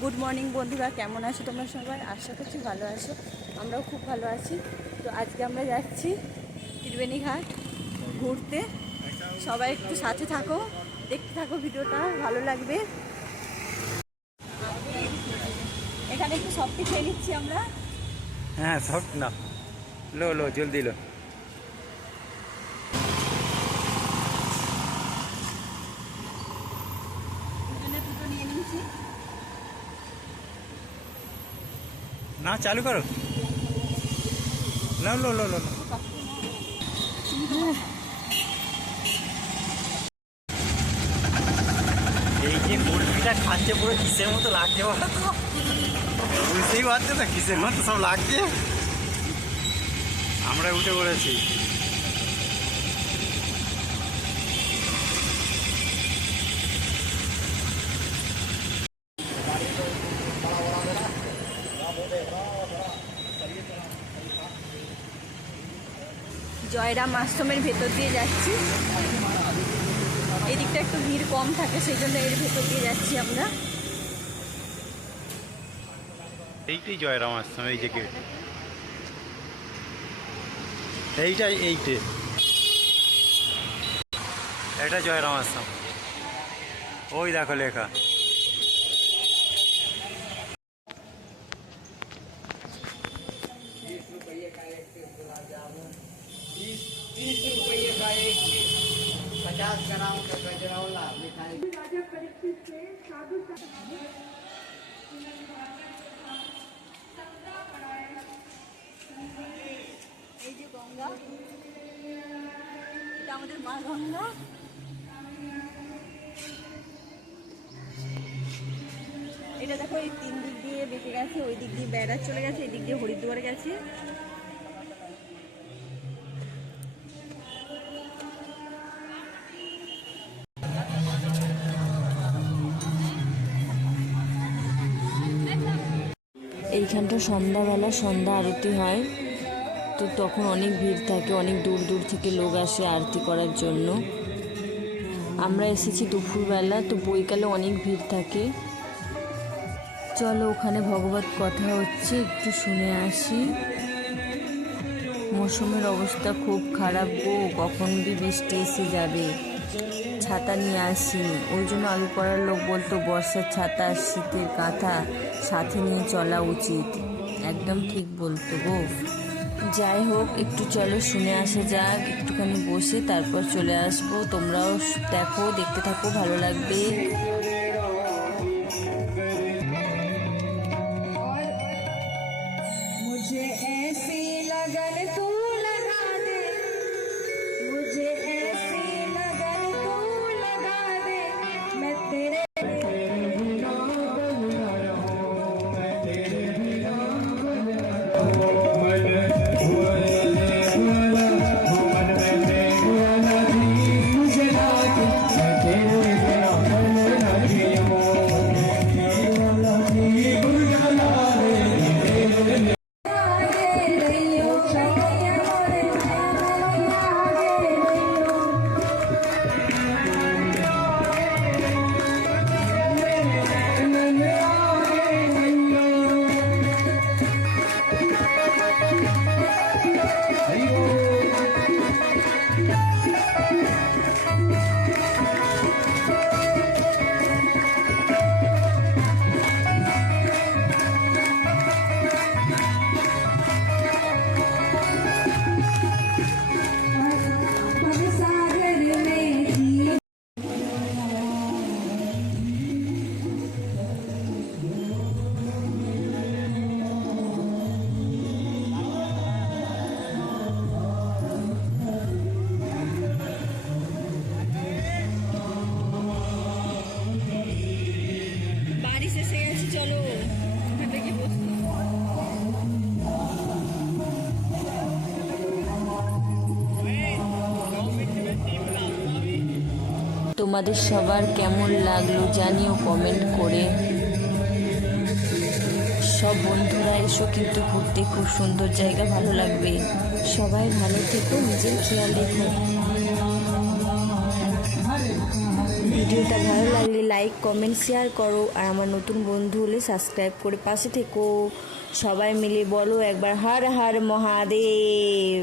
Good morning বন্ধুরা, কেমন আছো তোমরা সবাই? আশা করছি ভালো আছো। আমরাও খুব ভালো আছি। তো আজকে আমরা যাচ্ছি ত্রিবেণী ঘাট ঘুরতে। সবাই একটু সাথে থাকো, দেখতে থাকো ভিডিওটা, ভালো লাগবে। এখানে একটু সবটি খেয়ে নিচ্ছি আমরা। হ্যাঁ সব না। লো লো, জলদি লো। না, চালু করো। না লো লো লো। এই যে মুরগিটা খাচ্ছে পুরো কিসের মতো লাগছে বলো তো? বুঝতেই পারছ তো কিসের মতো সব লাগছে? আমরা উঠে পড়েছি। জয়রাম আশ্রমের ভেতর দিয়ে যাচ্ছি। এদিকটা একটু ভিড় কম থাকে সেই জন্য এর ভেতর দিয়ে যাচ্ছি আমরা। এইটাই জয়রাম আশ্রম এই যে গেট এইটাই এইটে। এটা জয়রাম আশ্রম। ওই দেখো লেখা। এই যে গঙ্গা, এটা আমাদের মা গঙ্গা। এটা দেখো, এই তিন দিক দিয়ে বেঁকে গেছে, ওই দিক দিয়ে বেড়া চলে গেছে, এই দিক দিয়ে হরিদ্বার গেছে। এইখানটা সন্ধ্যাবেলা সন্ধ্যা আরতি হয়। তো তখন অনেক ভিড় থাকে, অনেক দূর দূর থেকে লোক আসে আরতি করার জন্য। আমরা এসেছি দুপুরবেলা, তো বইকালে অনেক ভিড় থাকে। চলো ওখানে ভগবত কথা হচ্ছে, একটু শুনে আসি। মৌসুমের অবস্থা খুব খারাপ গো, কখন বৃষ্টি এসে যাবে। ছাতা নিয়ে আসিনি ওই জন্য আলু করার লোক বলতো বর্ষার ছাতা শীতের কাঁথা সাথে নিয়ে চলা উচিত একদম ঠিক বলতো গো যাই হোক একটু চলো শুনে আসা যাক একটুখানি বসে তারপর চলে আসবো তোমরাও দেখো দেখতে থাকো ভালো লাগবে मुझे ऐसी लगन तू তোমাদের সবার কেমন লাগল জানিও কমেন্ট করে। সব বন্ধুরা এসো কিন্তু ঘুরতে, খুব সুন্দর জায়গা, ভালো লাগবে। সবাই ভালো থেকো, নিজের খেয়াল রেখো। ভিডিওটা ভালো লাগলে লাইক, কমেন্ট, শেয়ার করো। আর আমার নতুন বন্ধু হলে সাবস্ক্রাইব করে পাশে থেকো। সবাই মিলে বলো একবার, হর হর মহাদেব।